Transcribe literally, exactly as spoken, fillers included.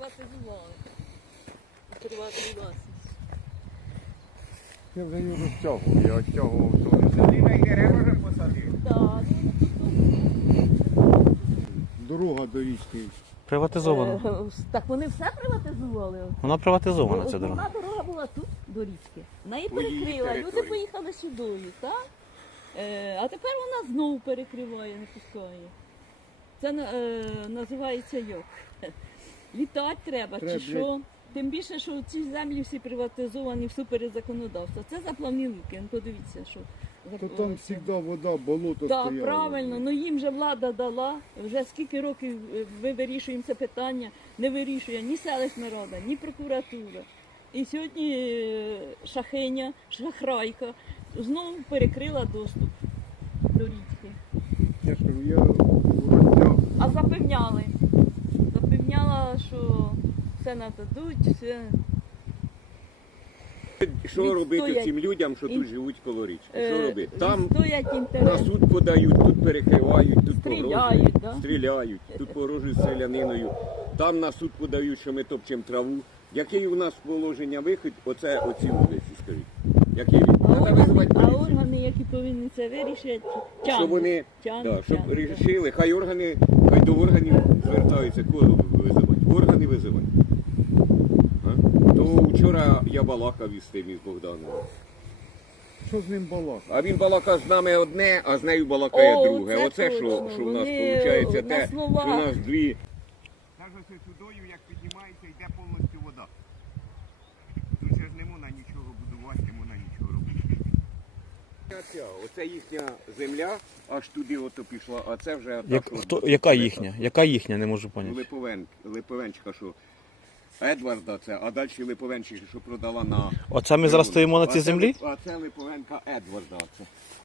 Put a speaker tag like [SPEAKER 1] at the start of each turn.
[SPEAKER 1] приватизували. Приватну власність.
[SPEAKER 2] Я вже її розтягував, я відтягував то.
[SPEAKER 3] Заліна й дерева вже посадив.
[SPEAKER 1] Так, ну тут.
[SPEAKER 2] Дорога до річки.
[SPEAKER 4] Приватизована.
[SPEAKER 1] Е, Так вони все приватизували.
[SPEAKER 4] Вона приватизована, ця
[SPEAKER 1] Основна
[SPEAKER 4] дорога.
[SPEAKER 1] дорога була тут, до річки. Вона її
[SPEAKER 3] По її
[SPEAKER 1] перекрила, люди
[SPEAKER 3] території.
[SPEAKER 1] поїхали сюдою, так? Е, а тепер вона знову перекриває, не пускає. Це на- е, називається як? Літати треба,
[SPEAKER 2] Треба,
[SPEAKER 1] чи що? Тим більше, що ці землі всі приватизовані всупереч законодавства. Це заплавні луки, ну, подивіться, що.
[SPEAKER 2] То там завжди вода, болото
[SPEAKER 1] Так,
[SPEAKER 2] стояло.
[SPEAKER 1] правильно, ну їм же влада дала, вже скільки років е, ми вирішуємо це питання, не вирішує ні селищна рада, ні прокуратура. І сьогодні е, шахиня, шахрайка знову перекрила доступ до річки.
[SPEAKER 2] Я ж кажу, я розтягував.
[SPEAKER 1] А запевняли, запевняла, що все нададуть, все.
[SPEAKER 3] Що робити
[SPEAKER 1] Відстоять.
[SPEAKER 3] цим людям, що тут
[SPEAKER 1] Ін-
[SPEAKER 3] живуть коло річки?
[SPEAKER 1] Е,
[SPEAKER 3] Що робити? Там
[SPEAKER 1] відстоять
[SPEAKER 3] на
[SPEAKER 1] інтерес.
[SPEAKER 3] суд подають, тут перекривають, тут
[SPEAKER 1] Стріляють,
[SPEAKER 3] погрожують,
[SPEAKER 1] да?
[SPEAKER 3] стріляють, тут погрожують стріляниною. Там на суд подають, що ми топчемо траву. Який у нас положення вихід? Оце оці вулиці, скажіть. Який він?
[SPEAKER 1] А
[SPEAKER 3] Треба
[SPEAKER 1] органи,
[SPEAKER 3] визивати
[SPEAKER 1] а
[SPEAKER 3] поліцію.
[SPEAKER 1] органи, які повинні це вирішити, тягнуть.
[SPEAKER 3] Щоб вони
[SPEAKER 1] тягнуть,
[SPEAKER 3] да, щоб
[SPEAKER 1] тягнуть.
[SPEAKER 3] рішили, хай органи, хай до органів звертаються, кого визивати? Органи визивати. А? То вчора я балакав із тим із Богданом.
[SPEAKER 2] Що з ним балакати?
[SPEAKER 3] А він балакав з нами одне, а з нею балакає
[SPEAKER 1] О,
[SPEAKER 3] друге.
[SPEAKER 1] це
[SPEAKER 3] Оце що,
[SPEAKER 1] точно.
[SPEAKER 3] що в нас
[SPEAKER 1] Вони
[SPEAKER 3] виходить,
[SPEAKER 1] на
[SPEAKER 3] те,
[SPEAKER 1] словах.
[SPEAKER 3] що у нас дві. Навіть ось сюдою, як піднімається, йде повністю вода. Тут же ж не можна нічого будувати, не можна нічого робити. Оця, оце їхня земля, аж туди ото пішла, а це вже...
[SPEAKER 4] Як,
[SPEAKER 3] так,
[SPEAKER 4] хто,
[SPEAKER 3] от,
[SPEAKER 4] яка
[SPEAKER 3] от,
[SPEAKER 4] їхня? Яка їхня, не можу поняти.
[SPEAKER 3] Липовен, Липовенчика, що Едварда це, а далі Липовенчика, що продала на...
[SPEAKER 4] Оце ми зараз стоїмо на
[SPEAKER 3] А
[SPEAKER 4] цій
[SPEAKER 3] це
[SPEAKER 4] землі?
[SPEAKER 3] Лип- А це Липовенка Едварда. Це.